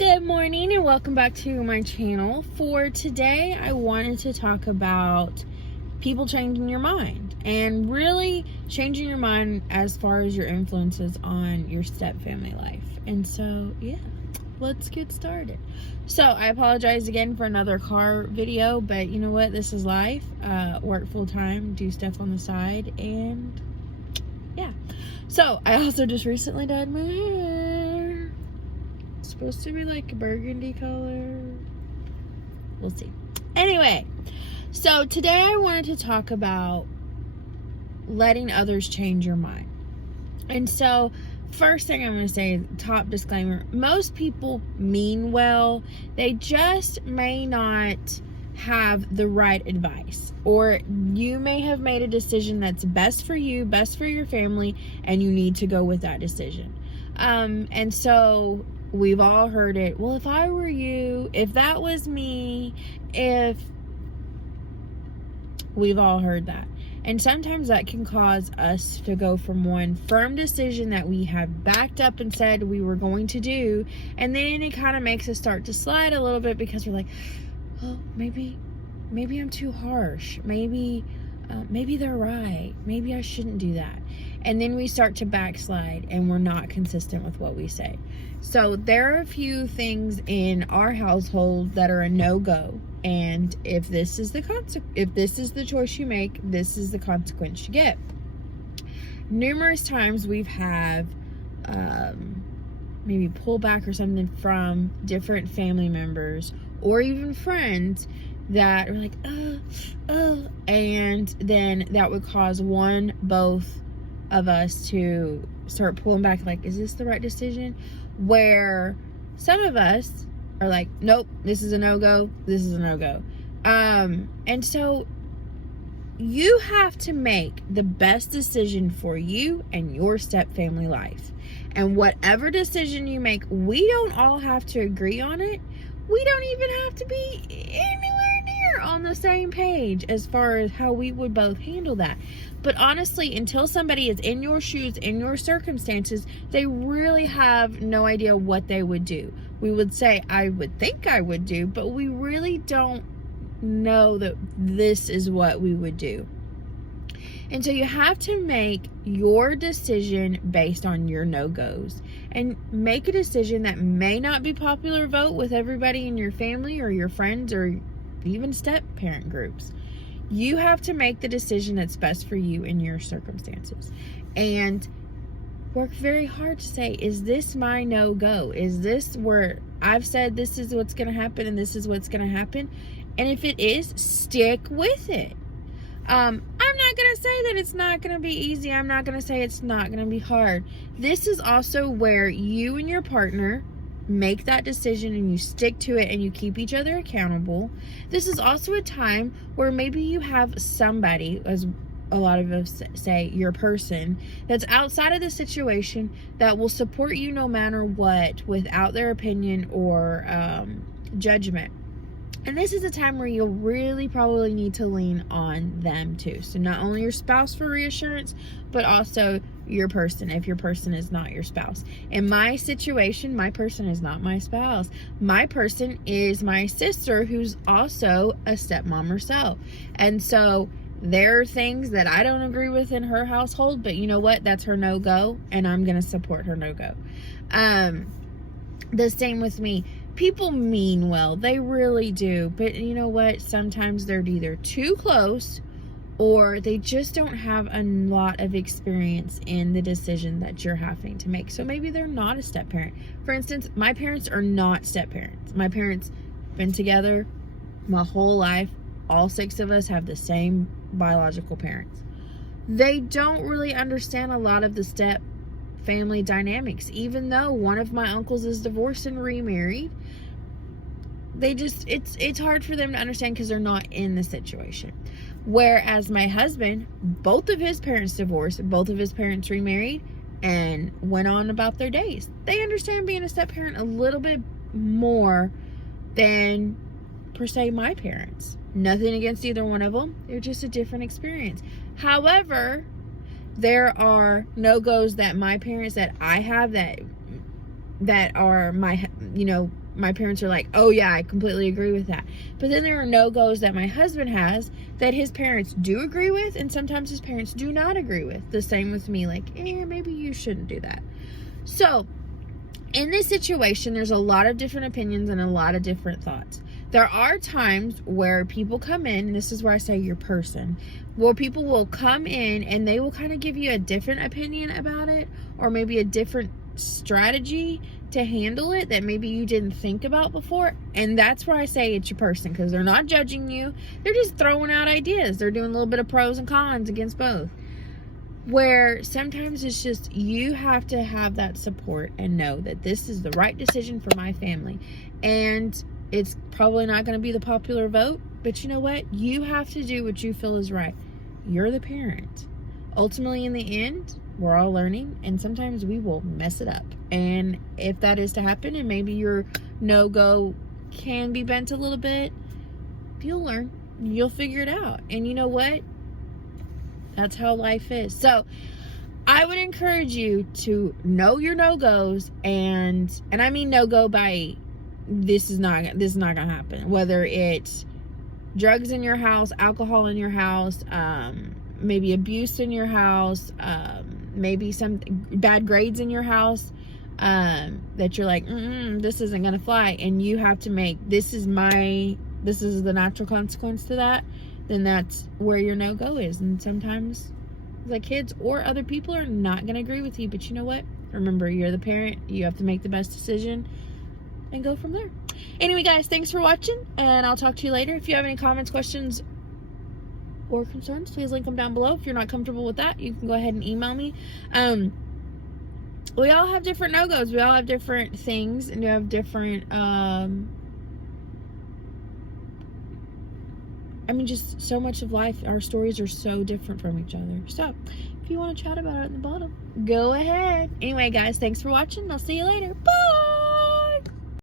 Good morning and welcome back to my channel. For today, I wanted to talk about people changing your mind and really changing your mind as far as your influences on your step family life. And so, yeah, let's get started. So I apologize again for another car video, but you know what? This is life. Work full time, do stuff on the side, and yeah. So I also just recently dyed my hair. It's supposed to be like a burgundy color. We'll see. Anyway, so today I wanted to talk about letting others change your mind. And so first thing I'm going to say, top disclaimer, most people mean well. They just may not have the right advice, or you may have made a decision that's best for you, best for your family, and you need to go with that decision. And so we've all heard it. Well, if I were you, if that was me, if we've all heard that. And sometimes that can cause us to go from one firm decision that we have backed up and said we were going to do, and then it kind of makes us start to slide a little bit because we're like, oh, maybe I'm too harsh. Maybe they're right. Maybe I shouldn't do that. And then we start to backslide and we're not consistent with what we say. So there are a few things in our household that are a no-go. And if this is the choice you make, this is the consequence you get. Numerous times we've had maybe pullback or something from different family members or even friends that are like, and then that would cause both of us to start pulling back, like, is this the right decision? Where some of us are like, nope, this is a no-go, this is a no-go. And so you have to make the best decision for you and your step family life. And whatever decision you make, we don't all have to agree on it. We don't even have to be anywhere near on the same page as far as how we would both handle that. But honestly, until somebody is in your shoes, in your circumstances, they really have no idea what they would do. We would say, I would think I would do, but we really don't know that this is what we would do. And so you have to make your decision based on your no-goes, and make a decision that may not be popular vote with everybody in your family or your friends or even step-parent groups. You have to make the decision that's best for you in your circumstances, and work very hard to say, is this my no-go? Is this where I've said this is what's going to happen and this is what's going to happen? And if it is, stick with it. I'm not going to say that it's not going to be easy. I'm not going to say it's not going to be hard. This is also where you and your partner make that decision and you stick to it and you keep each other accountable. This is also a time where maybe you have somebody, as a lot of us say, your person, that's outside of the situation that will support you no matter what, without their opinion or judgment. And this is a time where you'll really probably need to lean on them too. So not only your spouse for reassurance, but also your person, if your person is not your spouse. In my situation, my person is not my spouse. My person is my sister, who's also a stepmom herself. And so there are things that I don't agree with in her household, but you know what? That's her no-go, and I'm going to support her no-go. The same with me. People mean well, they really do, but you know what? Sometimes they're either too close or they just don't have a lot of experience in the decision that you're having to make. So maybe they're not a step parent. For instance, my parents are not step parents. My parents have been together my whole life. All 6 of us have the same biological parents. They don't really understand a lot of the step family dynamics, even though one of my uncles is divorced and remarried. They just, it's hard for them to understand because they're not in the situation. Whereas my husband, both of his parents divorced, both of his parents remarried and went on about their days. They understand being a step parent a little bit more than per se my parents. Nothing against either one of them. They're just a different experience. However, there are no-goes that my parents, that I have, that are my my parents are like, oh yeah, I completely agree with that. But then there are no-goes that my husband has that his parents do agree with, and sometimes his parents do not agree with. The same with me, like, maybe you shouldn't do that. So in this situation, there's a lot of different opinions and a lot of different thoughts. There are times where people come in, and this is where I say your person, where people will come in and they will kind of give you a different opinion about it, or maybe a different strategy to handle it that maybe you didn't think about before. And that's where I say it's your person, because they're not judging you. They're just throwing out ideas. They're doing a little bit of pros and cons against both. Where sometimes it's just, you have to have that support and know that this is the right decision for my family. And it's probably not going to be the popular vote, but you know what? You have to do what you feel is right. You're the parent. Ultimately, in the end, we're all learning, and sometimes we will mess it up. And if that is to happen, and maybe your no-go can be bent a little bit, you'll learn. You'll figure it out. And you know what? That's how life is. So I would encourage you to know your no-goes, and I mean no-go by this is not gonna happen. Whether it's drugs in your house, alcohol in your house, maybe abuse in your house, maybe some bad grades in your house, that you're like, this isn't gonna fly, and you have to make this is the natural consequence to that. Then that's where your no-go is. And sometimes the kids or other people are not going to agree with you. But you know what? Remember, you're the parent. You have to make the best decision and go from there. Anyway, guys, thanks for watching, and I'll talk to you later. If you have any comments, questions, or concerns, please link them down below. If you're not comfortable with that, you can go ahead and email me. We all have different no-goes. We all have different things, and we have different just so much of life. Our stories are so different from each other. So if you want to chat about it in the bottom, go ahead. Anyway, guys, thanks for watching. I'll see you later. Bye.